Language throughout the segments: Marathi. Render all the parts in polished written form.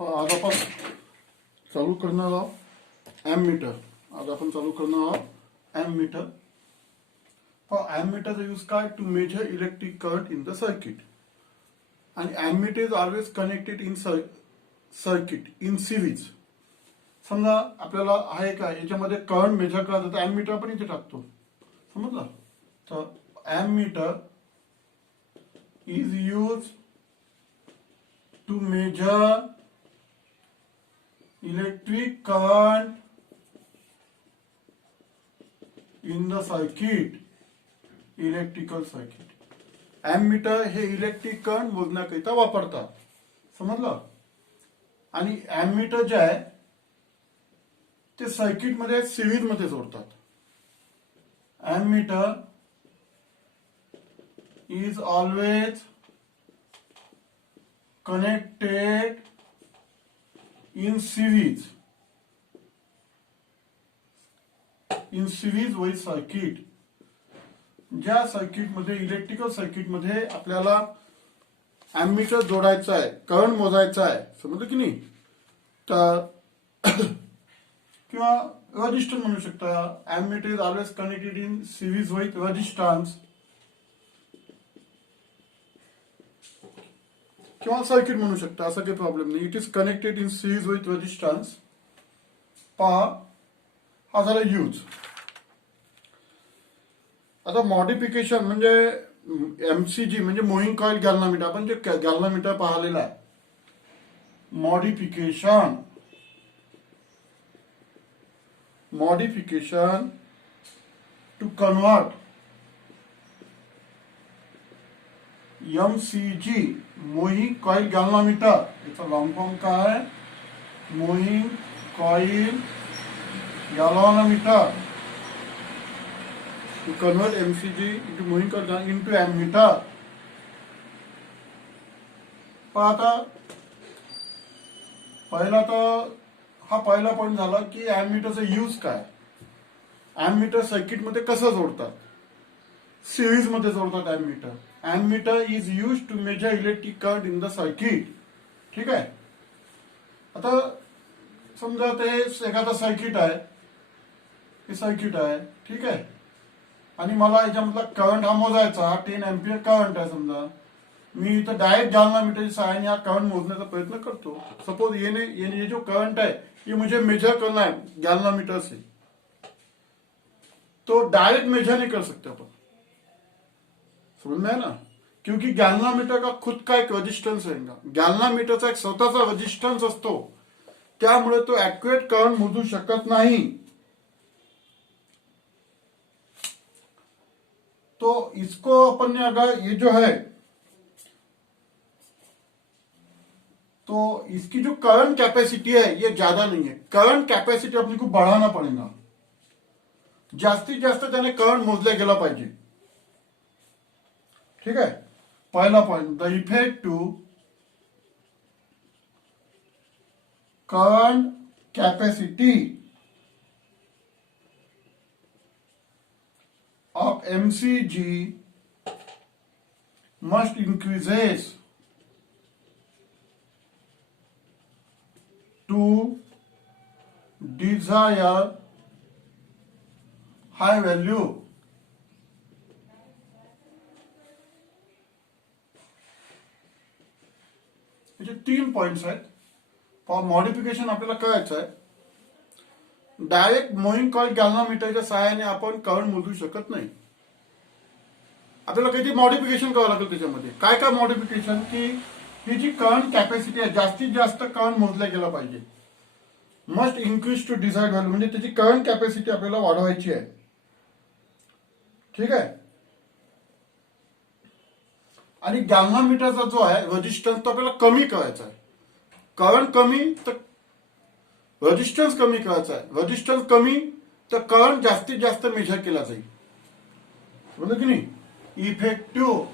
आज आपण चालू करणार आहोत एममीटर. आज आपण चालू करणार आहोत एममीटर. एममीटरचा यूज काय? To measure electric current in the circuit. आणि ammeter is always connected in circuit in series. समजा आपल्याला आहे काय, याच्यामध्ये करंट मेजर करायचं तर एममीटर आपण इथे टाकतो. समजलं? तर ammeter is use to measure electric current in the circuit. Electrical circuit. Ammeter हे इलेक्ट्रिक करंट मोजण्याकरिता वापरतात. समजलं? आणि एममीटर जे आहे ते सर्किट मध्ये सिरीज मध्ये जोडतात. Ammeter is always connected in series with circuit. ज्या सर्किटमध्ये इलेक्ट्रिकल सर्किटमध्ये आपल्याला एममीटर जोडायचा आहे, करंट मोजायचा आहे, समजलं की नाही, तर किंवा रजिस्टन्स म्हणू शकता. Ammeter is always connected in series with resistance किंवा सर्किट म्हणू शकता, असं काही प्रॉब्लेम नाही. It is connected in series with resistance. पहा, हा झाला यूज. आता मॉडिफिकेशन म्हणजे एमसीजी म्हणजे मूव्हिंग कॉइल गॅल्व्हनोमीटर. आपण जे गॅल्व्हनोमीटर पाहिलेलं आहे. Modification to convert MCG moving coil galvanometer. याचा लॉंग फॉर्म काय आहे? Moving coil galvanometer. To convert MCG into moving coil into ammeter. पण आता हा पहिला पॉईंट झाला की एममीटरचा यूज काय. एममीटर सर्किट मध्ये कसं जोडतात? सिरीज मध्ये जोडतात ammeter. Ammeter is use to measure electric current in the circuit. ठीक आहे. आता समजा ते एखादा सर्किट आहे, हे सर्किट आहे, ठीक आहे, आणि मला याच्यामधला करंट हा मोजायचा. हा 10 एम्पियर करंट आहे. समजा मी इथं डायरेक्ट गॅल्व्हनोमीटरच्या सहाय्याने हा करंट मोजण्याचा प्रयत्न करतो. सपोज ये जो करंट है ये मुझे मेजर करना है गैल्वेनोमीटर से, तो डायरेक्ट मेजर नहीं कर सकते अपन. समझ में है ना? क्योंकि गॅल्व्हनोमीटर का खुद का एक रेजिस्टन्स आहे. गॅल्व्हनोमीटरचा एक स्वतःचा रेजिस्टन्स असतो, त्यामुळे तो ऍक्युरेट करंट मोजू शकत नाही. तो इसको अपन ने अगर ये जो है तो इसकी जो करंट कैपेसिटी है ये ज्यादा नहीं है. करंट कैपेसिटी अपने को बढ़ाना पड़ेगा. जास्तीत जास्त त्याने करंट मोजला गेला पाहिजे. ठीक है. पहला point, the effect to current capacity of MCG must increases to desire high value. याचे 3 पॉइंट्स आहेत. मॉडिफिकेशन आपल्याला करायचं आहे. डायरेक्ट मूव्हिंग कॉइल गॅल्व्हनोमीटरच्या सहाय्याने आपण करंट मोजू शकत नाही. आपल्याला काहीतरी मॉडिफिकेशन करावं लागेल त्याच्यामध्ये. काय काय मॉडिफिकेशन? की ही जी करंट कॅपॅसिटी आहे, जास्तीत जास्त करंट मोजला गेला पाहिजे. Must increase to desired value, म्हणजे त्याची करंट कॅपॅसिटी आपल्याला वाढवायची आहे. ठीक आहे. आणि गॅल्व्हनोमीटरचा जो आहे रेजिस्टन्स तो आपल्याला कमी करायचा आहे. करंट कमी तर रेजिस्टन्स कमी करायचा आहे. रेजिस्टन्स कमी तर करंट जास्तीत जास्त मेजर केला जाईल. बरोबर की नाही? Effective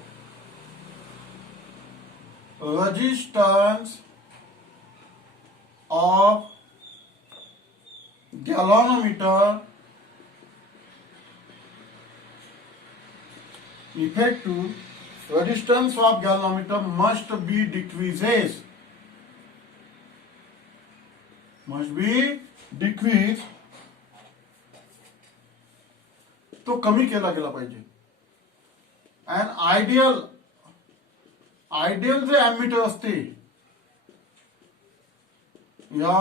resistance of galvanometer must be decreases must be decrease, तो कमी केला गेला पाहिजे. अँड आयडियल जे ॲमीटर असते या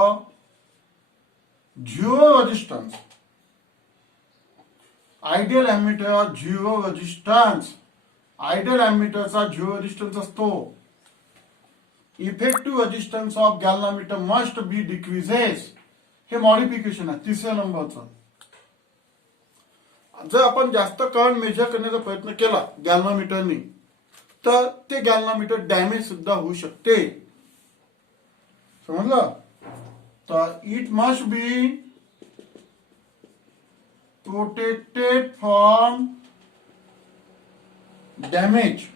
zero resistance, ideal ammeter zero resistance, ideal ॲमीटरचा झिरो रेजिस्टन्स असतो. Effective resistance of galvanometer must be decreases. हे मॉडिफिकेशन आहे तिसऱ्या नंबरचं. जर आपण जास्त करंट मेजर करण्याचा प्रयत्न केला गॅल्व्हनोमीटरनी तर ते गॅल्व्हनोमीटर डॅमेज सुद्धा होऊ शकते. समजलं? तर it must be protected from damage,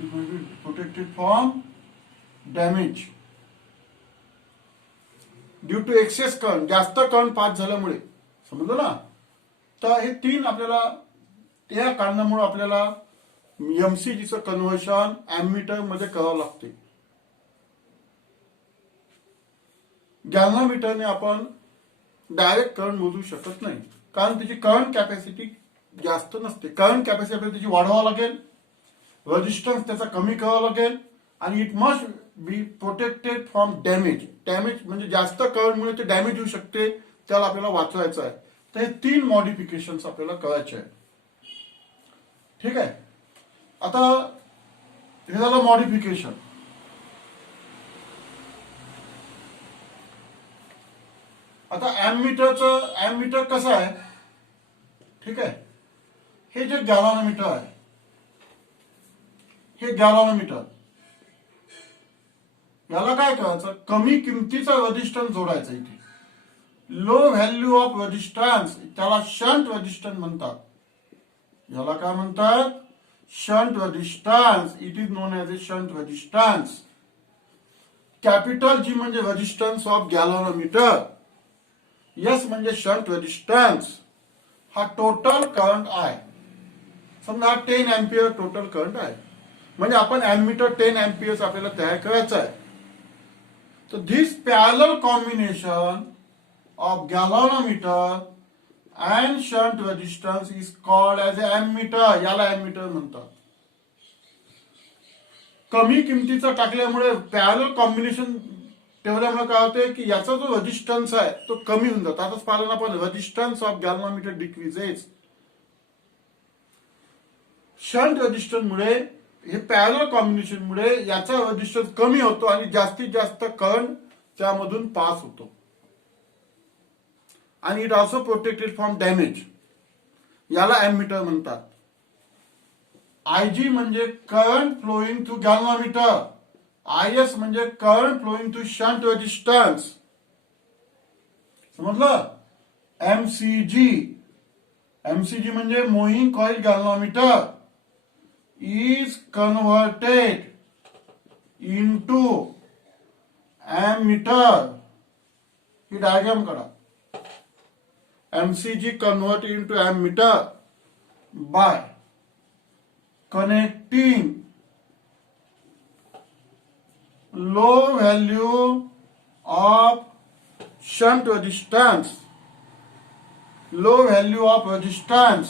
protected from damage due to excess current, जास्त करंट पास झाल्यामुळे. समजलं ना? तर हे तीन आपल्याला त्या कारणामुळे आपल्याला एमसीजीचं कन्व्हर्शन ॲमीटर मध्ये करावं लागते. गॅल्व्हनोमीटरने आपण डायरेक्ट करंट मोजू शकत नाही, कारण त्याची करंट कॅपॅसिटी जास्त नसते. करंट कॅपॅसिटी त्याची वाढवावं लागेल, रेजिस्टन्स त्याचा कमी करावा लागेल, आणि it must be protected from damage. Damage म्हणजे जास्त करंटमुळे ते डॅमेज होऊ शकते, त्याला आपल्याला वाचवायचं आहे. तर हे तीन मॉडिफिकेशन आपल्याला करायचे आहे. ठीक आहे. आता हे झालं मॉडिफिकेशन. आता ॲमीटर कसं आहे? ठीक आहे. हे जे गॅल्व्हनोमीटर आहे, हे गॅल्व्हनोमीटर, याला काय करायचं? कमी किमतीचा रेजिस्टन्स जोडायचा इथे. लो व्हॅल्यू ऑफ रेजिस्टन्स, त्याला शंट रेजिस्टन्स म्हणतात. याला काय म्हणतात? Shunt resistance. It is known as a shunt resistance. Capital G म्हणजे रेजिस्टन्स ऑफ गॅल्व्हनोमीटर, एस म्हणजे शंट रेजिस्टन्स. हा टोटल करंट आहे. समजा 10 अँपियर टोटल करंट आहे, म्हणजे आपण ॲमीटर 10 अँपियर आपल्याला तयार करायचं आहे. तर this parallel combination of galvanometer and shunt resistance is called as a ammeter. याला ammeter म्हणतात. कमी किमतीचा टाकल्यामुळे पॅरलल कॉम्बिनेशन ठेवल्यामुळे काय होते की याचा जो रेजिस्टन्स आहे तो कमी होऊन जातो. आताच पाहिलं आपण, resistance of galvanometer decreases. Shunt resistance मुळे, हे पॅरलल कॉम्बिनेशन मुळे याचा रेजिस्टन्स कमी होतो आणि जास्तीत जास्त करंट त्यामधून पास होतो. आणि it also protected from damage. याला ॲमीटर म्हणतात. आयजी म्हणजे current flowing through galvanometer, IS म्हणजे current flowing through shunt resistance. समजलं? एमसीजी म्हणजे moving coil galvanometer is converted into ammeter. ही डायग्राम करा. MCG converted into ammeter by connecting low value of shunt resistance. Low value of resistance.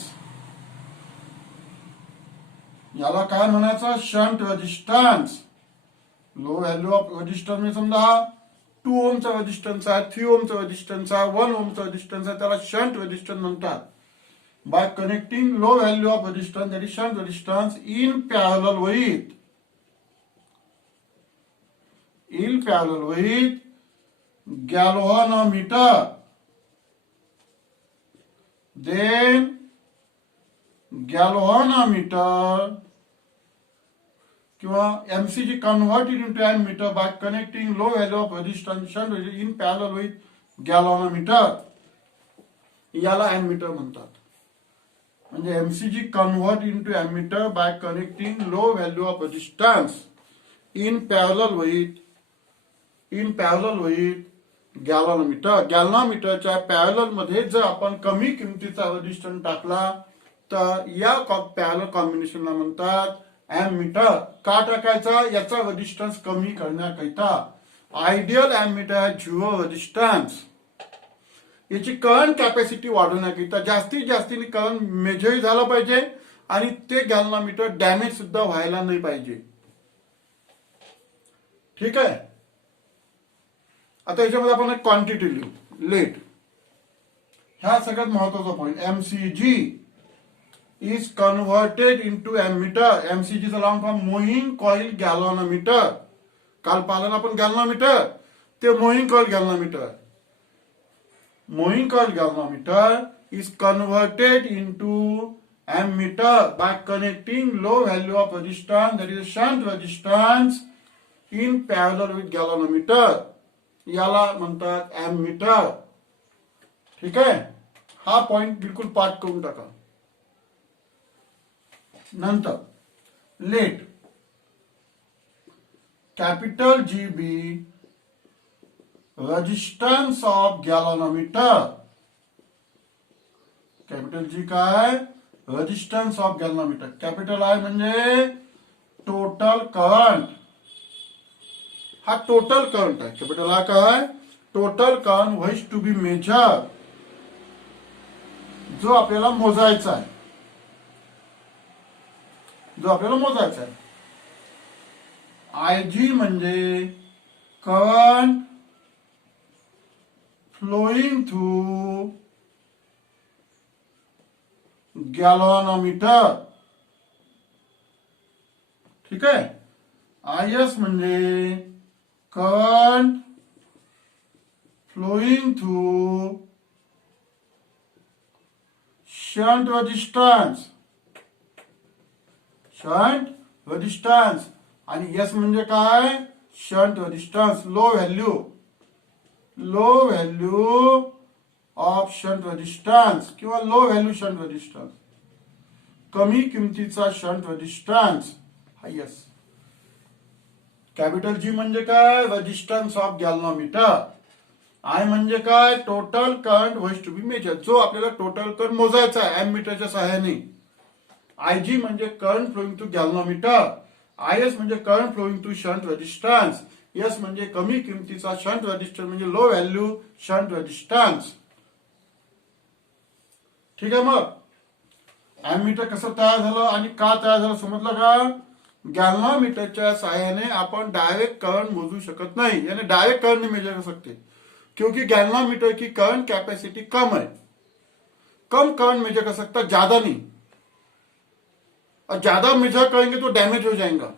याला काय म्हणायचं? Shunt resistance. Low value of resistance म्हणजे समजा 2 ओमचा रेजिस्टन्स आहे, 3 ओमचा रेजिस्टन्स आहे, 1 ओमचा रेजिस्टन्स आहे, त्याला शंट रेजिस्टन्स म्हणतात. By connecting low value of resistance that is shunt resistance in parallel with galvanometer, then galvanometer किंवा MCG converted into ammeter by connecting low value of resistance in parallel with galvanometer. याला ॲमीटर म्हणतात. म्हणजे MCG convert into ammeter by connecting low value of resistance in parallel with galvanometer. गॅल्व्हनोमीटरच्या पॅरलल मध्ये जर आपण कमी किमतीचा रेजिस्टन्स टाकला तर या पॅरलल कॉम्बिनेशनला म्हणतात ॲमीटर. का टाकायचा? याचा रेजिस्टन्स कमी करण्याकरिता. Ideal ammeter zero resistance. याची करंट कॅपॅसिटी वाढवण्याकरिता जास्तीत जास्तीने करंट मेजर झालं पाहिजे आणि ते गॅल्व्हनोमीटर डॅमेज सुद्धा व्हायला नाही पाहिजे. ठीक आहे. आता याच्यामध्ये आपण एक क्वांटिटी लिहू, लेट. ह्या सगळ्यात महत्वाचा point, MCG is converted into ammeter. एमसीजीचा long form moving coil galvanometer. काल पाहिलं आपण गॅल्व्हनोमीटर, ते moving coil galvanometer. Moving coil galvanometer is converted into ammeter by connecting low value of resistance, that is a shunt resistance, in parallel with galvanometer. याला म्हणतात एमीटर. ठीक आहे. हा पॉइंट बिलकुल पाठ करून टाका. नंतर let capital GB resistance of galvanometer. Capital G काय, resistance of galvanometer. Capital I म्हणजे टोटल करंट. हा टोटल करंट आहे. कॅपिटल आय काय, total current which is to be measure, जो आपल्याला मोजायचा आहे. आयजी म्हणजे करंट फ्लोइंग थ्रू गॅल्व्हनोमीटर. ठीक आहे. आयएस म्हणजे current flowing through shunt resistance. आणि एस म्हणजे काय, shunt resistance. Low value of shunt resistance किंवा लो व्हॅल्यू शंट रेजिस्टन्स. कमी किमतीचा शंट रेजिस्टन्स हा एस. कॅपिटल जी म्हणजे काय, रेजिस्टन्स ऑफ गॅल्व्हनोमीटर. आय म्हणजे काय, total current which is to be measure, जो आपल्याला टोटल करंट मोजायचा आहे एमीटरच्या सहाय्याने. आयजी म्हणजे current flowing to galvanometer. IS म्हणजे current flowing to shunt resistance. S म्हणजे कमी किमतीचा शंट रेजिस्टन्स म्हणजे लो व्हॅल्यू शंट रेजिस्टन्स. ठीक आहे. मग ॲमीटर कसं तयार झालं आणि का तयार झालं समजलं का. गॅल्व्हनोमीटरच्या सहाय्याने आपण डायरेक्ट करंट मोजू शकत नहीं, यानी डायरेक्ट करंट नहीं मेजर कर सकते, क्योंकि गैल्वेनोमीटर की करंट कैपेसिटी कम है. कम करंट मेजर कर सकता, ज्यादा नहीं. और ज्यादा मेजर करेंगे तो डैमेज हो जाएगा.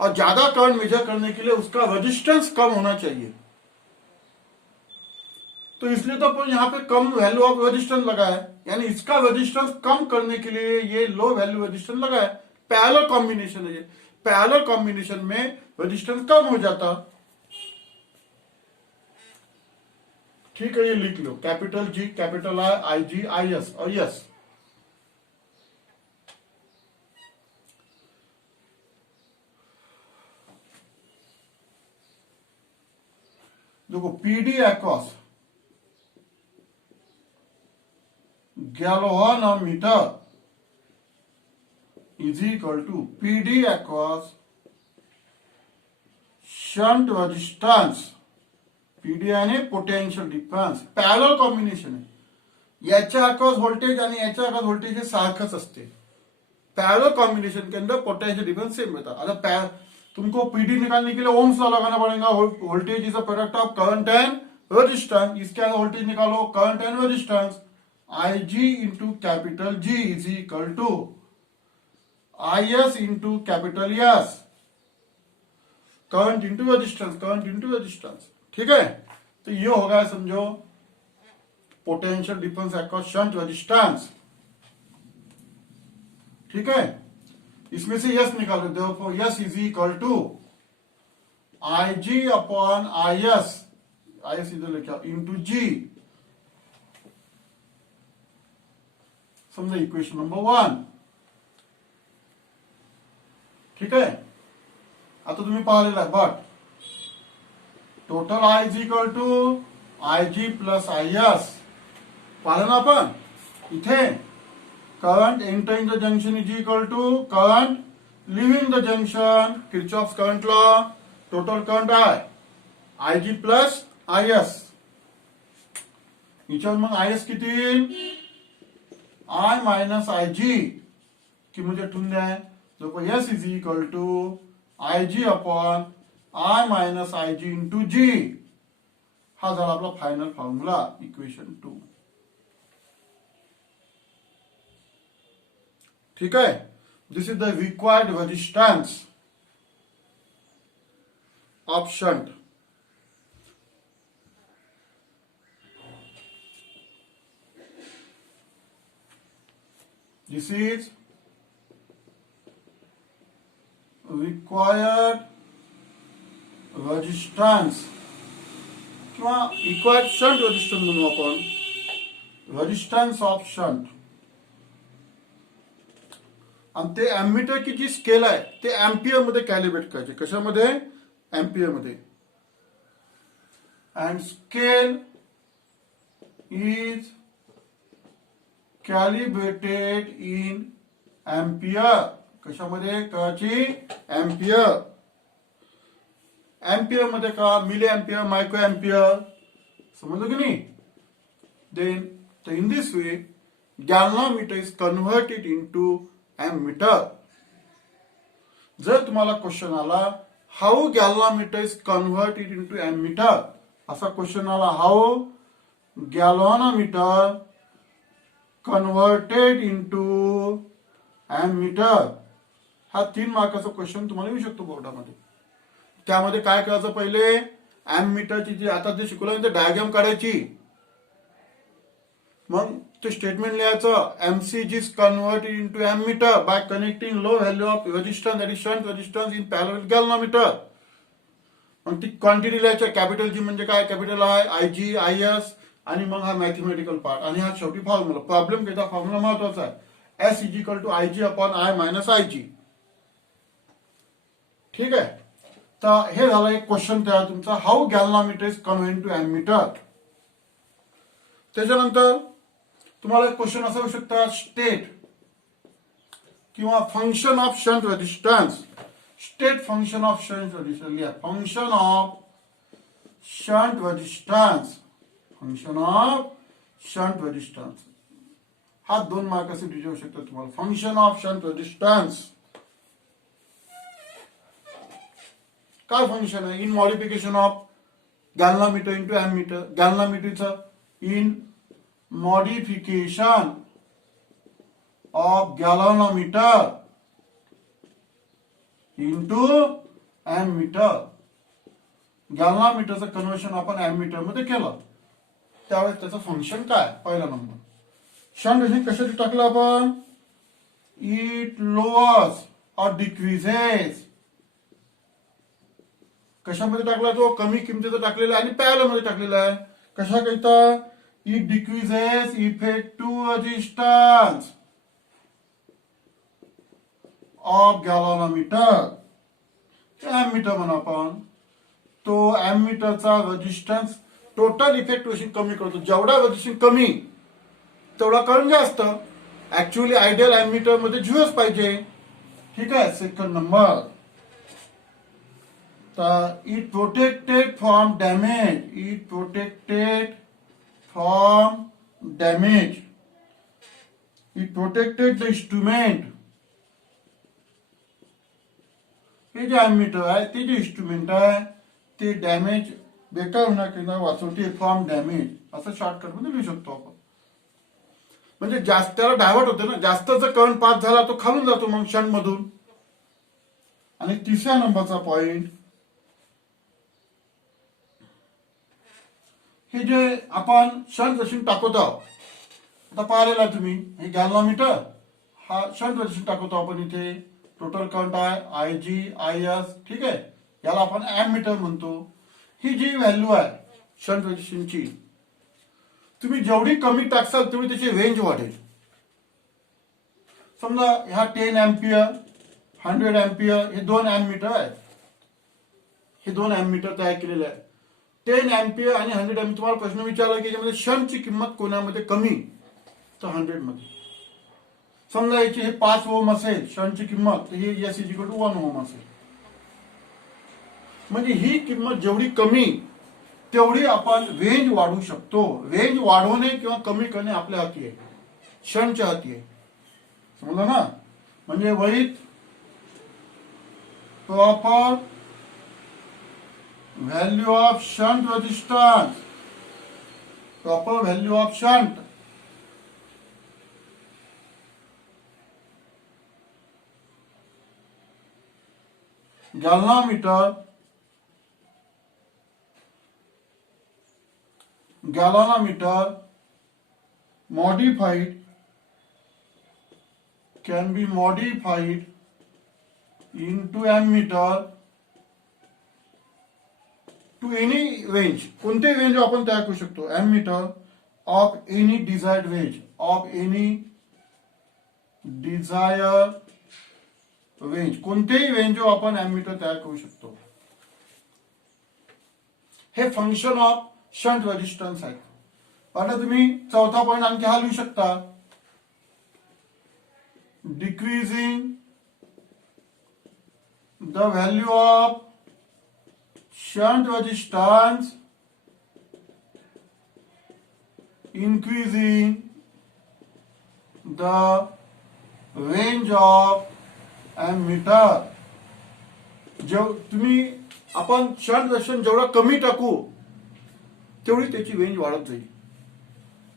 और ज्यादा करंट मेजर करने के लिए उसका रेजिस्टेंस कम होना चाहिए. तो इसलिए तो अपन यहाँ पे कम वैल्यू ऑफ रेजिस्टेंस लगा है, यानी इसका रेजिस्टेंस कम करने के लिए ये लो वैल्यू रेजिस्टेंस लगा है. पैरेलल कॉम्बिनेशन है ये. पैरेलल कॉम्बिनेशन में रेजिस्टेंस कम हो जाता. ठीक है, ये लिख लो. Capital G, capital I, I G, I S और यस. देखो PD across galvanometer is equal to PD across shunt resistance. PD यानी पोटेंशियल डिफरन्स. पॅरलल कॉम्बिनेशन आहे. याच्या अक्रॉस व्होल्टेज आणि याच्या अक्रॉस व्होल्टेज हे सारखंच असते. पैरेलल कॉम्बिनेशन के अंदर पोटेंशियल डिफरेंस सेम रहता. अगर तुमको पीडी निकालने के लिए ओम्स लॉ लगाना पड़ेगा. Voltage is a product of current and resistance. इसके अंदर वोल्टेज निकालो, current and resistance. I G into capital G is equal to I S into capital S. Current into resistance, current into resistance. ठीक है, तो ये होगा समझो potential difference across shunt resistance. ठीक है, इसमें से यस निकालो. देखो S is equal to I G upon I S. I S इधर लिखा इंटू जी. समझो इक्वेशन नंबर 1. ठीक आहे, आता तुम्ही पाहिलेलं आहे. But total I is equal to I G plus I S. पाहिलं ना आपण इथे. Current entering the junction is equal to current leaving the junction. Kirchhoff's current law. Total current I G plus I S. याच्यावर मग आय एस किती येईल? आय मायनस आय जी की म्हणजे ठेवून द्या जो S is equal to I G upon I minus I G into G. हा झाला आपला फायनल फॉर्म्युला इक्वेशन 2. ठीक आहे. This is the required resistance of shunt. This is required resistance किंवा required shunt resistance म्हणू आपण. Resistance of shunt. आणि ते अॅमीटर जी स्केल आहे ते एम्पियर मध्ये कॅलिब्रेट करायचे. कशामध्ये? एम्पियर मध्ये. And scale is calibrated in ampere. कशामध्ये करायची? एम्पियर. एम्पियर मध्ये का? Milliampere, microampere. समजलं की नाही? Then in this way galvanometer is converted into ammeter. जर तुम्हाला क्वेश्चन आला how galvanometer is converted into ammeter, असा क्वेश्चन आला how galvanometer converted into ammeter, हा 3 मार्काचा क्वेश्चन तुम्हाला येऊ शकतो बोर्डामध्ये. त्यामध्ये काय करायचं? पहिले एमीटरची जी आता जे शिकवलं ते डायग्राम काढायची. मग ते स्टेटमेंट लिहायचं MCG is converted into ammeter by connecting low value of resistance that is shunt resistance in parallel galvanometer. मग ती क्वांटिटी लिहायची. कॅपिटल जी म्हणजे काय? Capital I G I S आणि मग हा मॅथमॅटिकल पार्ट आणि हा शेवटी फॉर्म्युला. प्रॉब्लेम घेता फॉर्म्युला महत्वाचा आहे. S is equal to I G upon I minus I G. ठीक आहे. तर हे झालं एक क्वेश्चन तयार तुमचा how galvanometer is converted to ammeter. त्याच्यानंतर तुम्हाला एक क्वेश्चन असा होऊ शकता स्टेट किंवा function of shunt resistance. State function of shunt resistance लिहा. Function of shunt resistance. Function of shunt resistance हा 2 मार्कासाठी येऊ शकतो तुम्हाला. फंक्शन ऑफ शंट रेजिस्टन्स काय फंक्शन आहे? In modification of galvanometer into ammeter. गॅल्व्हनोमीटरचं in modification of galvanometer into ammeter. गॅल्व्हनोमीटरचं कन्व्हर्शन आपण एमीटर मध्ये केलं त्यावेळेस त्याचं फंक्शन काय? पहिला नंबर शंट रेजिस्टन्स कशासाठी टाकलं आपण? इट लोअर्स और डिक्रीजेस. कशामध्ये टाकला तो? कमी किमतीचा टाकलेला आहे आणि पॅरलल मध्ये टाकलेला आहे. कशाकरिता? It decreases effective resistance of galvanometer. Ammeter म्हणा आपण. तो एमीटरचा रेजिस्टन्स टोटल इफेक्टिव्ह कमी करतो. जेवढा रेजिस्टन्स कमी तेवढा करंट जास्त. ऍक्च्युअली आयडियल एमीटर मध्ये 0 पाहिजे. ठीक आहे. Second number it protected from damage. It protected from damage. It protected the instrument. हे जे एमीटर आहे ते जे इन्स्ट्रुमेंट आहे ते डॅमेज बेकार होण्याकरिता वाचवते. फ्रॉम डॅमेज असं शॉर्टकट मध्ये लिहू शकतो आपण. म्हणजे जास्त त्याला डायव्हर्ट होते ना. जास्तचा करंट पास झाला तो खालून जातो मग शंट मधून. आणि तिसऱ्या नंबरचा पॉइंट हे जे आपण शंट रेजिस्टन्स टाकत आहोत. आता पाहिलेला तुम्ही हे गॅल्व्हनोमीटर हा शंट रेजिस्टन्स टाकतो आपण इथे. टोटल करंट आहे आय जी आय एस. ठीक आहे. याला आपण एमीटर म्हणतो. ही जी व्हॅल्यू आहे शंट रेजिस्टन्सची तुम्ही जेवढी कमी टाकसाल तेवढी त्याची रेंज वाढेल. समजा ह्या 10 एम्पियर 100 एम्पियर हे 2 एमीटर आहेत. हे 2 एमीटर तयार केलेले आहेत. 10 एम्पियर आणि 100 एम्पियर. तुम्हाला प्रश्न विचारला की याच्यामध्ये शंटची किंमत कोणामध्ये कमी? तर 100 मध्ये. समजा याची हे 5 ओम असेल शंटची किंमत तर हे एस इज इक्वल टू 1 ओम असेल. म्हणजे ही किंमत जेवढी कमी तेवढी आपण रेंज वाढवू शकतो. रेंज वाढवणे किंवा कमी करणे आपल्या हाती आहे, शंटच्या हाती आहे. समजलं ना? म्हणजे with proper value of shunt resistance, proper value of shunt, galvanometer modified can be modified into ammeter to any range. कोणते रेंज आपण तयार करू शकतो? ammeter of any desired range, of any desired range. कोणतेही रेंज आपण ammeter तयार करू शकतो. हे फंक्शन ऑफ शंट रेजिस्टन्स आहे. आता तुम्ही चौथा पॉइंट आणखी हा लिहू शकता, decreasing the value of shunt resistance increasing the range of ammeter. तुम्ही आपण शंट रेजिस्टन्स जेवढा कमी टाकू तेवढी त्याची रेंज वाढत जाईल.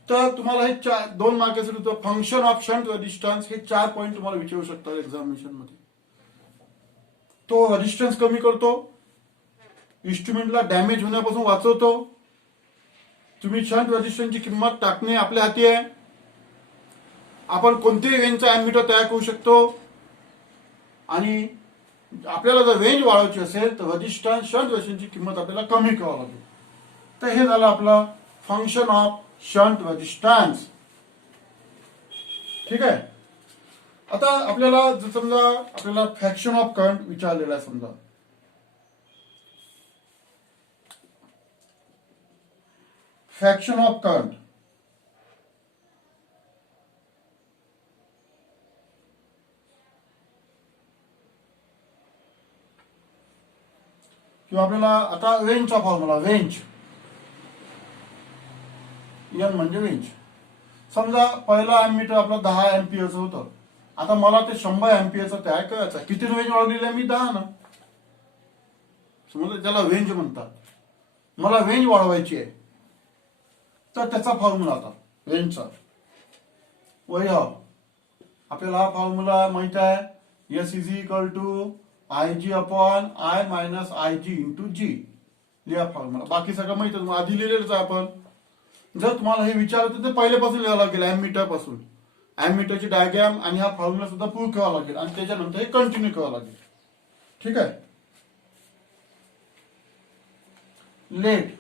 तर तुम्हाला हे 2 मार्कासाठी फंक्शन ऑफ शंट रेजिस्टन्स हे 4 पॉइंट तुम्हाला विचारू शकतात एक्झामिनेशन मध्ये. तो रेजिस्टन्स कमी करतो, इन्स्ट्रुमेंटला डॅमेज होण्यापासून वाचवतो. तुम्ही शंट रेजिस्टन्सची किंमत टाकणे आपल्या हाती आहे. आपण कोणत्याही रेंजचा अॅमीटर तयार करू शकतो. आणि आपल्याला जर रेंज वाढवायची असेल तर रेजिस्टन्स शंट रेजिस्टन्सची किंमत आपल्याला कमी करावी लागेल. तर हे झालं आपलं फंक्शन ऑफ शंट रेजिस्टन्स. ठीक आहे. आता आपल्याला जर समजा आपल्याला फ्रॅक्शन ऑफ करंट विचारलेला आहे, समजा फ्रॅक्शन ऑफ करंट, किंवा आपल्याला आता रेंजचा फॉर्म्युला, रेंज एन म्हणजे रेंज. समजा पहिला अॅमीटर आपला 10 अँपिअरचं होतं. आता मला ते 100 अँपिअरचं तयार करायचं आहे. किती रेंज वाढवलेली आहे मी? 10 ना. समजा त्याला रेंज म्हणतात. मला रेंज वाढवायची आहे, तर त्याचा फॉर्म्युला आता रेंजचा वैभव. आपल्याला हा फॉर्म्युला माहित आहे, S is equal to IG upon I minus IG into G. लिहा फॉर्म्युला. बाकी सगळं माहित आहे, आधी लिहिलेलंच आहे आपण. जर तुम्हाला हे विचारलं तर पहिल्यापासून लिहावं लागेल, अॅमीटर पासून. अॅमीटरची डायग्राम आणि हा फॉर्म्युला सुद्धा प्रूव्ह करावा लागेल आणि त्याच्यानंतर हे कंटिन्यू करावं लागेल. ठीक आहे. Let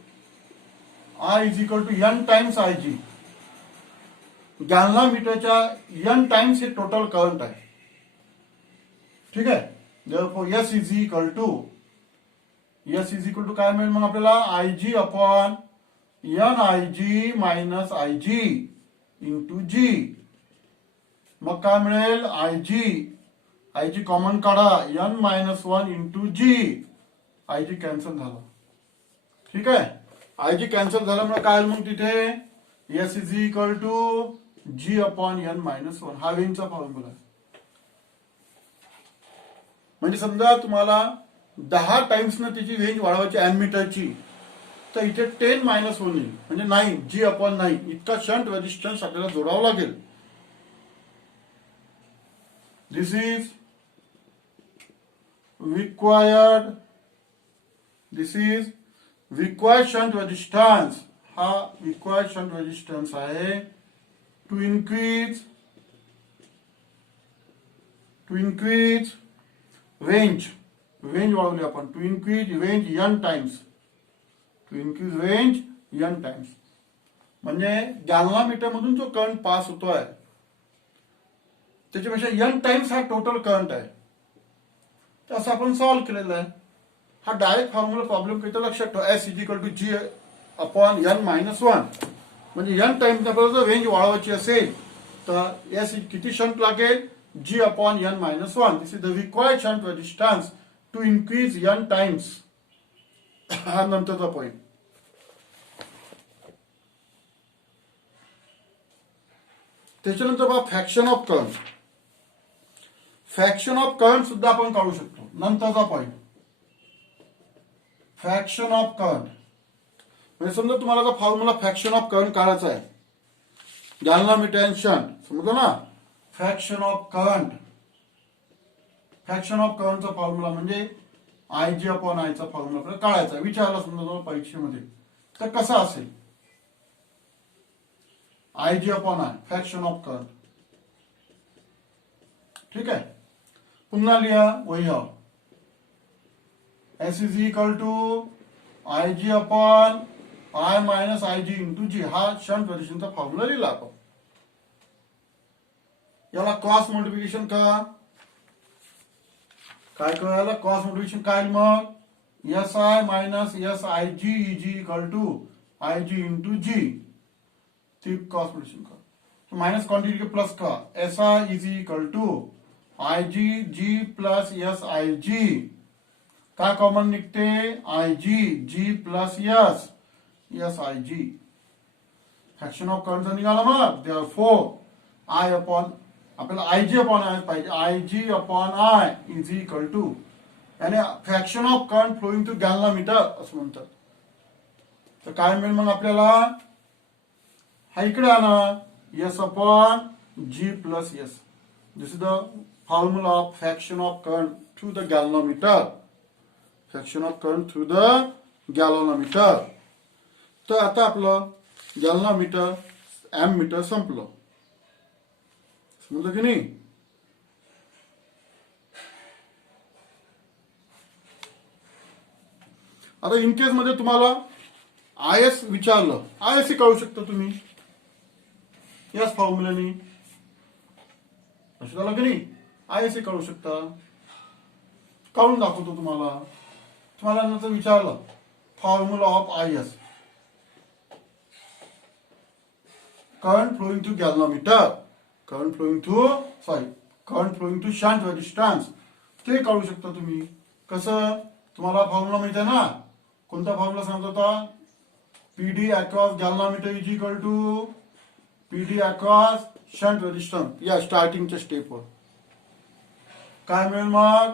I is equal to n times IG. गॅल्व्हनोमीटरच्या n टाइम्स हे टोटल करंट आहे. ठीक आहे. therefore S is equal to काय मिळेल मग आपल्याला? IG upon NIG minus IG into G. मग काय मिळेल? IG कॉमन काढा, n minus 1 into G. IG cancel झाला. ठीक आहे. IG कॅन्सल झाल्यामुळे काय मग तिथे S is equal to G upon n minus 1. हा रेंजचा फॉर्म्युला आहे. म्हणजे समजा तुम्हाला 10 टाइम्स न त्याची रेंज वाढवायची अॅमीटरची, तर इथे 10 मायनस 1 येईल, म्हणजे 9, G अपॉन 9 इतका शंट रेजिस्टन्स आपल्याला जोडावा लागेल. This is required shunt resistance. हा रिक्वायर्ड शंट रेजिस्टन्स आहे टू इन्क्रीज रेंज वाढवली आपण. To increase range n times. म्हणजे गॅल्व्हनोमीटर मधून जो करंट पास होतोय त्याच्यापेक्षा n टाइम्स हा टोटल करंट आहे. तर असं आपण सॉल्व्ह केलेलं आहे. हा डायरेक्ट फॉर्म्युला प्रॉब्लेम काही लक्षात ठेवा. S is equal to G upon n minus 1. म्हणजे n टाइम्स आपल्याला जर रेंज वाढवायची असेल तर S किती शंट लागेल? G upon n minus 1. This is the required shunt resistance to increase n times हा नंतरचा पॉईंट. त्याच्यानंतर बघा fraction of current. Fraction of current सुद्धा आपण काढू शकतो. नंतरचा पॉईंट फ्रॅक्शन ऑफ करंट. म्हणजे समजा तुम्हाला जर फॉर्म्युला फ्रॅक्शन ऑफ करंट काढायचा आहे, गॅल्व्हॅनोमीटर अँड शंट, समजलं ना. Fraction of current, fraction of करंटचा फॉर्म्युला म्हणजे आय जी अपॉन आयचा फॉर्म्युला आपल्याला काढायचा आहे. विचारला समजा तुम्हाला परीक्षेमध्ये, तर कसा असेल? I G upon I, fraction of current. ठीक आहे. पुन्हा लिहा वही S is equal to I G upon I minus I G into G. हा शंट रेझिस्टन्सचा फॉर्म्युला लिहिला आपण. याला क्रॉस मल्टिप्लिकेशन करा. काय करायला क्रॉस मल्टिप्लिकेशन काय? मग S I minus S I G is equal to I G into G. ती क्रॉस मल्टिप्लिकेशन करा. माइनस क्वांटिटी के प्लस का S I is equal to I G G plus S I G. का कॉमन निघते? I G G plus S S I G. Fraction of करंटचा निघाला. मग देअरफॉर आय अपॉन, आपल्याला आय जी अपॉन आय पाहिजे. I G upon I is equal to, यानी fraction of current flowing to galvanometer असं म्हणतात. तर काय मिळेल मग आपल्याला? हा इकडे आणा, S upon G plus S. This is the formula of fraction of current through the galvanometer. Fraction of current through the galvanometer. तर आता आपलं गॅल्व्हॅनोमीटर एममीटर संपलं. समजलं की नाही? आता इन केस मध्ये तुम्हाला आय एस विचारलं, आय एस काढू शकता तुम्ही याच फॉर्म्युलानी. लक्षात आलं की नाही? आय एस काढू शकता. काढून दाखवतो तुम्हाला. तुम्हाला नंतर विचारलं formula of I S, current flowing through galvanometer, current flowing through current flowing through shunt resistance, ते काढू शकता तुम्ही. कसं? तुम्हाला फॉर्म्युला माहिती आहे ना. कोणता फॉर्म्युला सांगत होता? PD across galvanometer is equal to PD across shunt resistance. या स्टार्टिंगच्या स्टेपवर काय मिळेल मग?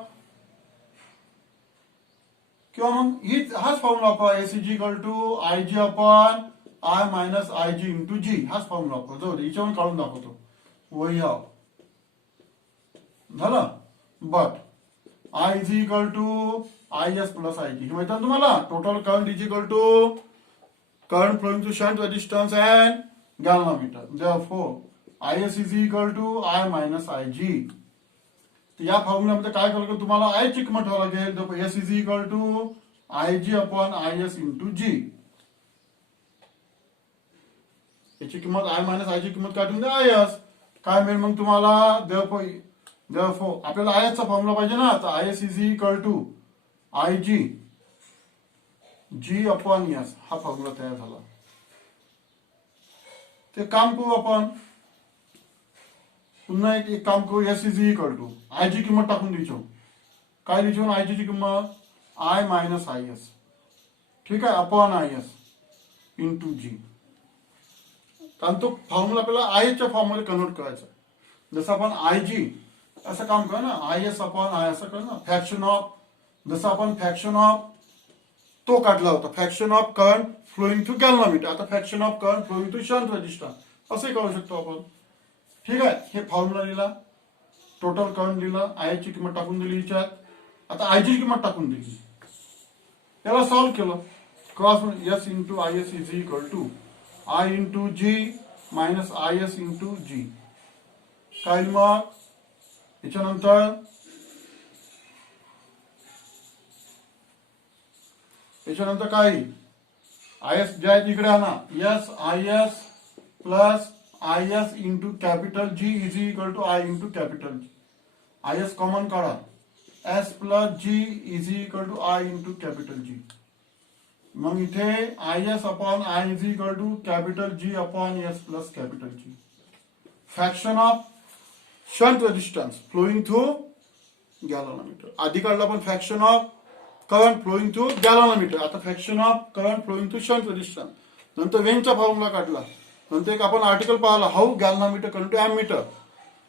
किंवा मग हाच फॉर्म्युला वापरा. S is equal to I G upon I minus I G into G. हाच फॉर्म्युला वापरा. जाऊ दे, याच्यावरून काढून दाखवतो. वही झालं. But I is equal to I S plus I G. हे माहिती आहे तुम्हाला? Total current is equal to current flowing through shunt resistance and galvanometer. Therefore I S is equal to I minus I G. या फॉर्म्युल्यामध्ये काय करावं? तुम्हाला आय ची किंमत ठेवावी लागेल. S is equal to I G upon I S into G. याची किंमत आय मायनस आय ची किंमत काढून द्या आय एस. काय मिळेल मग तुम्हाला? देअरफॉर आपल्याला आय एसचा फॉर्म्युला पाहिजे ना. तर I S is equal to I G G upon S. हा फॉर्म्युला तयार झाला. ते काम करू आपण. पुन्हा एक काम करू. S is equal to I ची किंमत टाकून द्यायचो. काय द्यायचो? आय ची किंमत आय मायनस आय एस. ठीक आहे. अपॉन आय एस इंटू जी. कारण तो फॉर्म्युला आपल्याला आय च्या फॉर्म मध्ये कन्वर्ट करायचा. जसं आपण आय जी असं काम करा ना, आय एस अपॉन आय असं कर ना. फ्रॅक्शन ऑफ, जसं आपण फ्रॅक्शन ऑफ तो काढला होता, fraction of current flowing through galvanometer. आता fraction of current flowing through shunt resistance असंही करू शकतो आपण. ठीक आहे. हे फॉर्म्युला लिहिला, टोटल करंट लिहिला, आय ची किंमत टाकून दिली याच्यात. आता आय ची किंमत टाकून दिली. त्याला सॉल्व्ह केलं. Cross S into I S is equal to I into G minus I S into G. काय मग याच्यानंतर काय? आय एस ज्या इकडे आहे ना, S I S plus I S into capital G is equal to I into capital G. I S common काढा. S plus G is equal to I into capital G. मग इथे I S upon I is equal to capital G upon S plus capital G. Fraction of shunt resistance flowing through galvanometer. आधी काढला आपण fraction of current flowing through galvanometer. आता fraction of current flowing through shunt resistance. नंतर वेनचा फॉर्म्युला काढला. नंतर एक आपण आर्टिकल पाहिला हाऊ गॅलॉनोमीटर कनेक्ट टू अॅमीटर.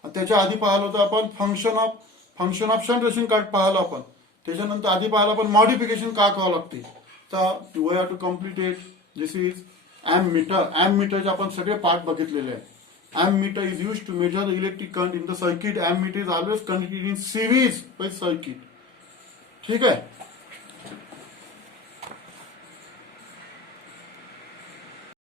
त्याच्या आधी पाहिलं होतं आपण फंक्शन ऑफ शंट रेजिस्टन्स पाहिलं आपण. त्याच्यानंतर आधी पाहिलं आपण मॉडिफिकेशन का करावं लागते. तर we have to complete it. This is ammeter. अॅमीटरचे आपण सगळे पार्ट बघितलेले आहे. Ammeter is used to measure the electric current in the circuit. Ammeter is always connected in series with circuit. ठीक आहे.